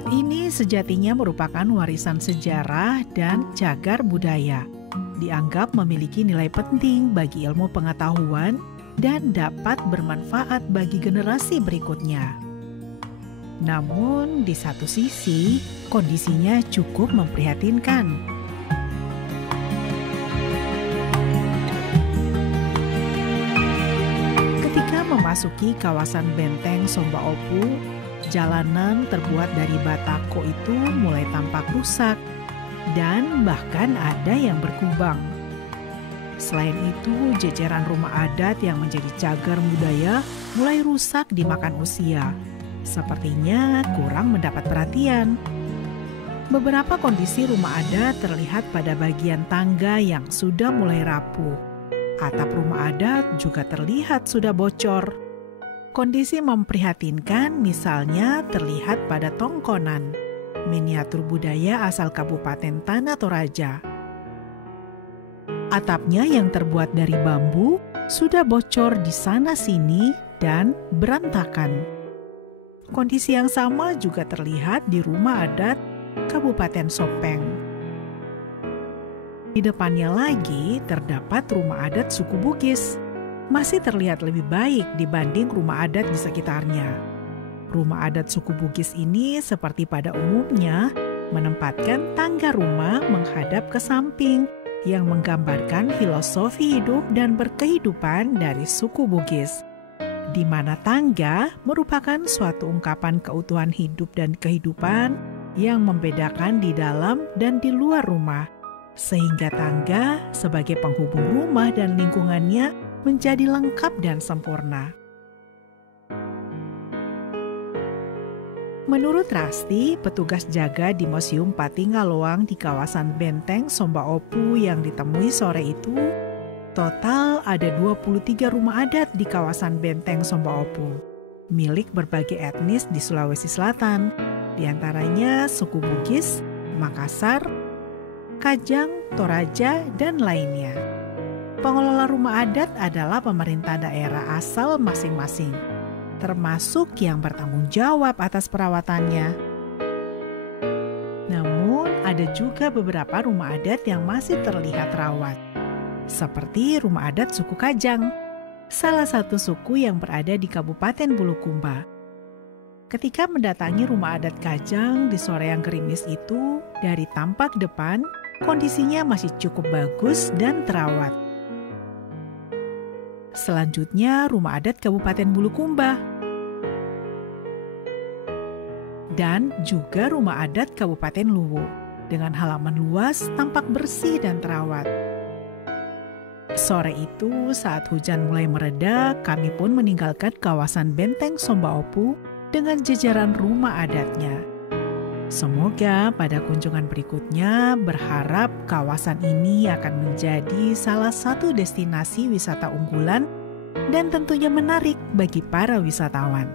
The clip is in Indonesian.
Tempat ini sejatinya merupakan warisan sejarah dan cagar budaya. Dianggap memiliki nilai penting bagi ilmu pengetahuan dan dapat bermanfaat bagi generasi berikutnya. Namun, di satu sisi, kondisinya cukup memprihatinkan. Ketika memasuki kawasan benteng Somba Opu, jalanan terbuat dari batako itu mulai tampak rusak dan bahkan ada yang berkubang. Selain itu, jajaran rumah adat yang menjadi cagar budaya mulai rusak dimakan usia. Sepertinya kurang mendapat perhatian. Beberapa kondisi rumah adat terlihat pada bagian tangga yang sudah mulai rapuh. Atap rumah adat juga terlihat sudah bocor. Kondisi memprihatinkan misalnya terlihat pada tongkonan, miniatur budaya asal Kabupaten Tanah Toraja. Atapnya yang terbuat dari bambu sudah bocor di sana-sini dan berantakan. Kondisi yang sama juga terlihat di rumah adat Kabupaten Sopeng. Di depannya lagi terdapat rumah adat suku Bugis. Masih terlihat lebih baik dibanding rumah adat di sekitarnya. Rumah adat suku Bugis ini seperti pada umumnya menempatkan tangga rumah menghadap ke samping yang menggambarkan filosofi hidup dan berkehidupan dari suku Bugis, di mana tangga merupakan suatu ungkapan keutuhan hidup dan kehidupan yang membedakan di dalam dan di luar rumah, sehingga tangga sebagai penghubung rumah dan lingkungannya menjadi lengkap dan sempurna. Menurut Rasti, petugas jaga di Museum Patingaloang di kawasan Benteng Somba Opu yang ditemui sore itu, total ada 23 rumah adat di kawasan Benteng Somba Opu, milik berbagai etnis di Sulawesi Selatan, di antaranya suku Bugis, Makassar, Kajang, Toraja, dan lainnya. Pengelola rumah adat adalah pemerintah daerah asal masing-masing, termasuk yang bertanggung jawab atas perawatannya. Namun, ada juga beberapa rumah adat yang masih terlihat rawat, seperti rumah adat suku Kajang, salah satu suku yang berada di Kabupaten Bulukumba. Ketika mendatangi rumah adat Kajang di sore yang gerimis itu, dari tampak depan, kondisinya masih cukup bagus dan terawat. Selanjutnya, rumah adat Kabupaten Bulukumba. Dan juga rumah adat Kabupaten Luwu, dengan halaman luas, tampak bersih dan terawat. Sore itu, saat hujan mulai mereda, kami pun meninggalkan kawasan Benteng Somba Opu dengan jajaran rumah adatnya. Semoga pada kunjungan berikutnya berharap kawasan ini akan menjadi salah satu destinasi wisata unggulan dan tentunya menarik bagi para wisatawan.